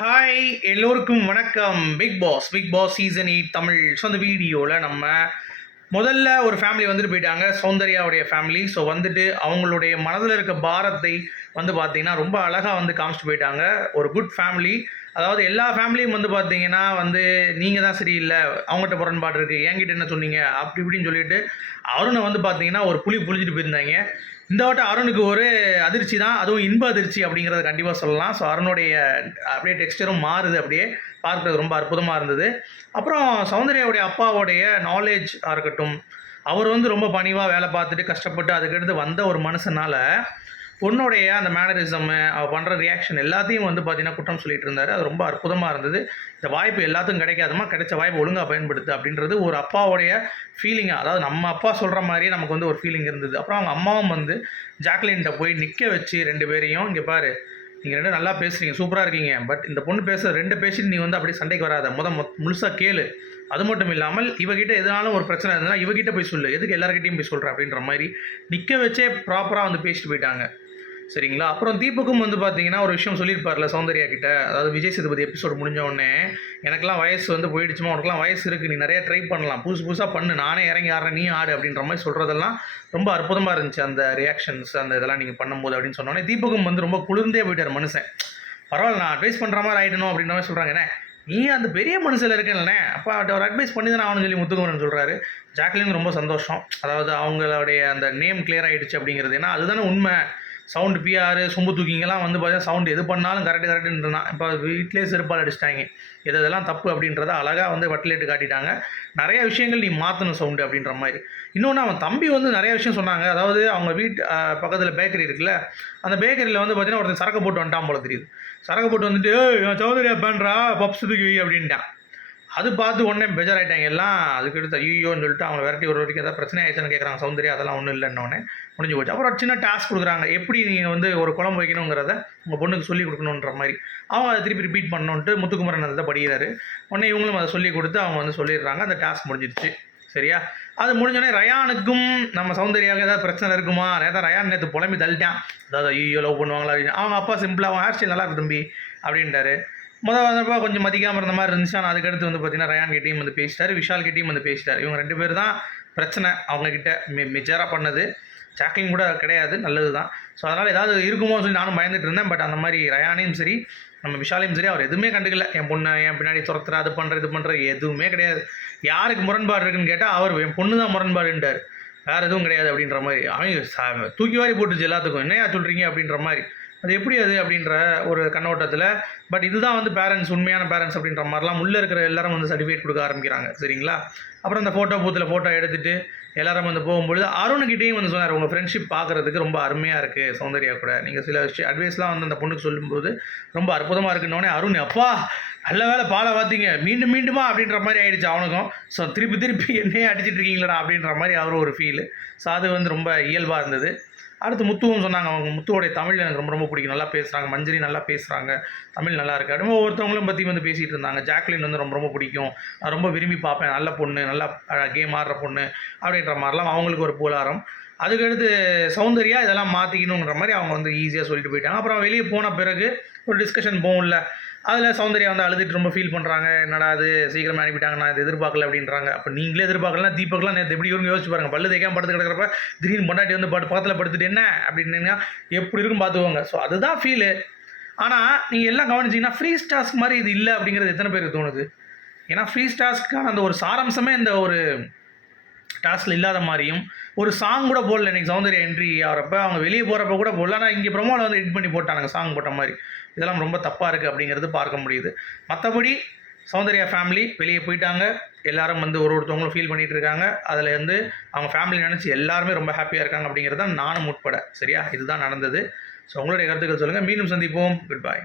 Hi எல்லோருக்கும் வணக்கம். Bigg Boss season 8 Tamil. So அந்த வீடியோவில் நம்ம முதல்ல ஒரு ஃபேமிலி வந்துட்டு போயிட்டாங்க, சௌந்தர்யாவுடைய ஃபேமிலி. ஸோ வந்துட்டு அவங்களுடைய மனதில் இருக்க பாரத்தை வந்து பார்த்தீங்கன்னா ரொம்ப அழகாக வந்து காமிச்சிட்டு போயிட்டாங்க. ஒரு குட் ஃபேமிலி. அதாவது எல்லா ஃபேமிலியும் வந்து பார்த்தீங்கன்னா வந்து நீங்கள் தான் சரியில்லை, அவங்ககிட்ட முரண்பாடு இருக்குது, என்கிட்ட என்ன சொன்னீங்க அப்படி இப்படின்னு சொல்லிட்டு அருணை வந்து பார்த்தீங்கன்னா ஒரு புளிஞ்சிட்டு போயிருந்தாங்க. இந்த வட்டம் அருணுக்கு ஒரு அதிர்ச்சி தான், அதுவும் இன்ப அதிர்ச்சி அப்படிங்கிறத கண்டிப்பாக சொல்லலாம். ஸோ அருணுடைய அப்படியே டெக்ஸ்டரும் மாறுது, அப்படியே பார்க்குறது ரொம்ப அற்புதமாக இருந்தது. அப்புறம் சௌந்தர்யாவுடைய அப்பாவுடைய நாலேஜாக இருக்கட்டும், அவர் வந்து ரொம்ப பணிவாக வேலை பார்த்துட்டு கஷ்டப்பட்டு அதுக்கடுத்து வந்த ஒரு மனுஷனால் பொண்ணுடைய அந்த மேனரிசம்மு, அவள் பண்ணுற ரியாக்ஷன் எல்லாத்தையும் வந்து பார்த்தீங்கன்னா குற்றம் சொல்லிட்டு இருந்தார். அது ரொம்ப அற்புதமாக இருந்தது. இந்த வாய்ப்பு எல்லாத்துக்கும் கிடைக்காதுமா, கிடைச்ச வாய்ப்பு ஒழுங்காக பயன்படுத்து அப்படின்றது ஒரு அப்பாவுடைய ஃபீலிங்காக, அதாவது நம்ம அப்பா சொல்கிற மாதிரியே நமக்கு வந்து ஒரு ஃபீலிங் இருந்தது. அப்புறம் அவங்க அம்மாவும் வந்து ஜாக்லின்கிட்ட போய் நிற்க வச்சு ரெண்டு பேரையும், இங்கே பாரு நீங்கள் ரெண்டும் நல்லா பேசுகிறீங்க, சூப்பராக இருக்கீங்க, பட் இந்த பொண்ணு பேசுகிற ரெண்டு பேசிட்டு நீ வந்து அப்படியே சண்டைக்கு வராத, முழுசாக கேளு. அது மட்டும் இல்லாமல் இவகிட்ட எதனாலும் ஒரு பிரச்சனை இருந்ததுன்னா இவகிட்ட போய் சொல்லு, எதுக்கு எல்லாருக்கிட்டையும் போய் சொல்கிற அப்படின்ற மாதிரி நிற்க வச்சே ப்ராப்பராக வந்து பேசிட்டு போயிட்டாங்க. சரிங்களா? அப்புறம் தீபக்கும் வந்து பார்த்தீங்கன்னா ஒரு விஷயம் சொல்லியிருப்பார்ல சௌந்தர்யா கிட்ட, அதாவது விஜய் சேதுபதி எபிசோடு முடிஞ்ச உடனே, எனக்கெல்லாம் வயசு வந்து போயிடுச்சுமா, உனக்குலாம் வயசு இருக்குது, நீ நிறைய ட்ரை பண்ணலாம், புதுசாக பண்ணு, நானே இறங்கி ஆடுறேன், நீ ஆடு அப்படின்ற மாதிரி சொல்கிறதெல்லாம் ரொம்ப அற்புதமாக இருந்துச்சு. அந்த ரியாக்ஷன்ஸ் அந்த இதெல்லாம் நீங்கள் பண்ணும்போது அப்படின்னு சொன்னோடனே தீபகம் வந்து ரொம்ப குளிர்ந்தே போயிட்டார் மனுஷன். பரவாயில்ல, நான் அட்வைஸ் பண்ணுற மாதிரி ஆகிடணும் அப்படின்ற மாதிரி சொல்கிறாங்கண்ணே, நீ அந்த பெரிய மனுஷில் இருக்கேன்லண்ணே, அப்போ அவர்கிட்ட ஒரு அட்வைஸ் பண்ணி தானே ஆகணும்னு சொல்லி முத்துக்குமரன் சொல்கிறாரு. ஜாக்லின் ரொம்ப சந்தோஷம், அதாவது அவங்களுடைய அந்த நேம் கிளியர் ஆகிடுச்சு அப்படிங்கிறது. ஏன்னா அதுதானே உண்மை. சவுண்டு பிஆர் சொம்பு தூக்கிங்கெல்லாம் வந்து பார்த்தீங்கன்னா சவுண்டு எது பண்ணாலும் கரெக்டுன்னு இருந்தான். இப்போ வீட்டிலே செருப்பால் அடிச்சிட்டாங்க. இதெல்லாம் தப்பு அப்படின்றத அழகாக வந்து வட்டிலேட்டு காட்டிட்டாங்க. நிறைய விஷயங்கள் நீ மாற்றணும் சவுண்டு அப்படின்ற மாதிரி. இன்னொன்று அவன் தம்பி வந்து நிறைய விஷயம் சொன்னாங்க. அதாவது அவங்க வீட்டு பக்கத்தில் பேக்கரி இருக்குல்ல, அந்த பேக்கரியில் வந்து பார்த்தீங்கன்னா ஒருத்தன் சரக்கு போட்டு வந்துட்டான் போல தெரியுது. சரக்கு போட்டு வந்துட்டு சௌதரியா பண்ணுறா பப்ஸ் தூக்கி வை அப்படின்ட்டான். அது பார்த்து உடனே பெஜாராயிட்டாங்க எல்லாம். அதுக்கடுத்து ஐயோன்னு சொல்லிட்டு அவங்க விரட்டி ஒரு வரைக்கும் ஏதாவது பிரச்சனை ஆயிடுச்சுன்னு கேட்குறாங்க சௌந்தர்யா. அதெல்லாம் ஒன்றும் இல்லைன்னொடனே முடிஞ்சு போச்சு. அப்புறம் சின்ன டாஸ்க் கொடுக்குறாங்க, எப்படி நீங்கள் வந்து ஒரு குழம்பு வைக்கணுங்கிறத உங்கள் பொண்ணுக்கு சொல்லிக் கொடுக்கணுன்ற மாதிரி. அவங்க அதை திருப்பி ரிப்பீட் பண்ணணுன்ட்டு முத்துக்குமரன் அதை படிக்கிறாரு. உடனே இவங்களும் அதை சொல்லிக் கொடுத்து அவங்க வந்து சொல்லிடுறாங்க. அந்த டாஸ்க் முடிஞ்சிடுச்சு. சரியா? அது முடிஞ்சோடனே ரயானுக்கும் நம்ம சௌந்தர்யாவுக்கு ஏதாவது பிரச்சனை இருக்குமா, ஏதாவது ரயான் நேற்று புலம்பி தள்ளிட்டான், அதாவது ஐயோ லவ் பண்ணுவாங்களா அப்படின்னு. அவங்க அப்பா சிம்பிளாக அவன் ஹேர் ஸ்டைல் நல்லா இருக்கு தம்பி அப்படின்ட்டாரு. வந்தப்போ கொஞ்சம் மதிக்காமல் இருந்த மாதிரி இருந்துச்சு. ஆனால் அதுக்கடுத்து வந்து பார்த்தீங்கன்னா ரயான் கிட்டேயும் வந்து பேசிட்டார், விஷால் கிட்டேயும் வந்து பேசிட்டார். இவங்க ரெண்டு பேர் தான் பிரச்சனை அவங்கக்கிட்ட மெஜராக பண்ணது. ஜாக்லின் கூட கிடையாது, நல்லது தான். ஸோ அதனால் ஏதாவது இருக்குமோ சொல்லி நானும் பயந்துட்டு இருந்தேன். பட் அந்த மாதிரி ரயானையும் சரி நம்ம விஷாலையும் சரி அவர் எதுவுமே கண்டுக்கல. என் பொண்ணை என் பின்னாடி துரத்துற, அது பண்ணுற இது பண்ணுற எதுவுமே கிடையாது. யாருக்கு முரண்பாடு இருக்குன்னு கேட்டால் அவர் என் பொண்ணு தான் முரண்பாடுன்றார், வேறு எதுவும் கிடையாது அப்படின்ற மாதிரி. அவங்க தூக்கி வாரி போட்டுச்சு எல்லாத்துக்கும், என்னையா சொல்கிறீங்க அப்படின்ற மாதிரி. அது எப்படி அது அப்படின்ற ஒரு கண்ணோட்டத்தில். பட் இதுதான் வந்து பேரண்ட்ஸ், உண்மையான பேரண்ட்ஸ் அப்படின்ற மாதிரிலாம் உள்ளே இருக்கிற எல்லாரும் வந்து சர்டிஃபிகேட் கொடுக்க ஆரம்பிக்கிறாங்க. சரிங்களா? அப்புறம் அந்த ஃபோட்டோ பூத்தில் ஃபோட்டோ எடுத்துகிட்டு எல்லாரும் வந்து போகும்பொழுது அருணுக்கிட்டேயும் வந்து சொன்னார், உங்கள் ஃப்ரெண்ட்ஷிப் பார்க்குறதுக்கு ரொம்ப அருமையாக இருக்குது சௌந்தர்யா கூட, நீங்கள் சில விஷயம் அட்வைஸ்லாம் வந்து அந்த பொண்ணுக்கு சொல்லும்போது ரொம்ப அற்புதமாக இருக்குன்னொடனே அருண் அப்பா நல்ல வேலை பாலை பார்த்தீங்க, மீண்டுமா அப்படின்ற மாதிரி ஆகிடுச்சு அவனுக்கும். ஸோ திருப்பி என்னையே அடிச்சிட்டு இருக்கீங்களா அப்படின்ற மாதிரி அவரும் ஒரு ஃபீலு. ஸோ அது வந்து ரொம்ப இயல்பாக இருந்தது. அடுத்து முத்துவும் சொன்னாங்க, அவங்க முத்துவோடைய தமிழ் எனக்கு ரொம்ப பிடிக்கும், நல்லா பேசுகிறாங்க, மஞ்சரி நல்லா பேசுகிறாங்க, தமிழ் நல்லா இருக்குது அப்படின்னு ஒவ்வொருத்தவங்களும் பற்றி வந்து பேசிகிட்டு இருந்தாங்க. ஜாக்லின் வந்து ரொம்ப பிடிக்கும், நான் ரொம்ப விரும்பி பார்ப்பேன், நல்ல பொண்ணு, நல்லா கேம் ஆடுற பொண்ணு அப்படின்ற மாதிரிலாம் அவங்களுக்கு ஒரு புலாரம். அதுக்கடுத்து சௌந்தர்யா இதெல்லாம் மாற்றிக்கணுங்கிற மாதிரி அவங்க வந்து ஈஸியாக சொல்லிட்டு போயிட்டாங்க. அப்புறம் வெளியே போன பிறகு ஒரு டிஸ்கஷன் போகும்ல, அதில் சௌந்தர்யா வந்து அழுதுட்டு ரொம்ப ஃபீல் பண்ணுறாங்க, என்னடா அது சீக்கிரமாக அனுப்பிட்டாங்க, நான் இது எதிர்பார்க்கல அப்படின்றாங்க. அப்போ நீங்களே எதிர்பார்க்கலாம், தீபக்லாம் நேற்று எப்படி இருக்கும் யோசிச்சு பாருங்கள், பல்லு தேய்க்காம படுத்து கிடக்கிறப்ப திடீர்னு பொண்டாட்டி வந்து பக்கத்தில் படுத்துட்டு என்ன அப்படின்னா எப்படி இருக்கும் பார்த்துக்கோங்க. ஸோ அதுதான் ஃபீலு. ஆனால் நீங்கள் எல்லாம் கவனிச்சிங்கன்னா ஃப்ரீ டாஸ்க் மாதிரி இது இல்லை அப்படிங்கிறது எத்தனை பேருக்கு தோணுது? ஏன்னா ஃப்ரீ டாஸ்க்கான அந்த ஒரு சாராம்சமே இந்த ஒரு டாஸ்கில் இல்லாத மாதிரியும், ஒரு சாங் கூட போடல இன்றைக்கி சௌந்தர்யா என்ட்ரி ஆகிறப்ப, அவங்க வெளியே போகிறப்ப கூட போடல. ஆனால் இங்கே ப்ரொமோவில் வந்து எடிட் பண்ணி போட்டாங்க சாங் போட்ட மாதிரி. இதெல்லாம் ரொம்ப தப்பாக இருக்குது அப்படிங்கிறது பார்க்க முடியுது. மற்றபடி சௌந்தர்யா ஃபேமிலி வெளியே போயிட்டாங்க, எல்லாரும் வந்து ஒருத்தவங்களும் ஃபீல் பண்ணிகிட்டு இருக்காங்க. அதில் வந்து அவங்க ஃபேமிலி நினச்சி எல்லாருமே ரொம்ப ஹாப்பியாக இருக்காங்க அப்படிங்கிறது தான் நானும் உட்பட. சரியா? இதுதான் நடந்தது. ஸோ உங்களுடைய கருத்துக்கள் சொல்லுங்கள். மீண்டும் சந்திப்போம். Good bye.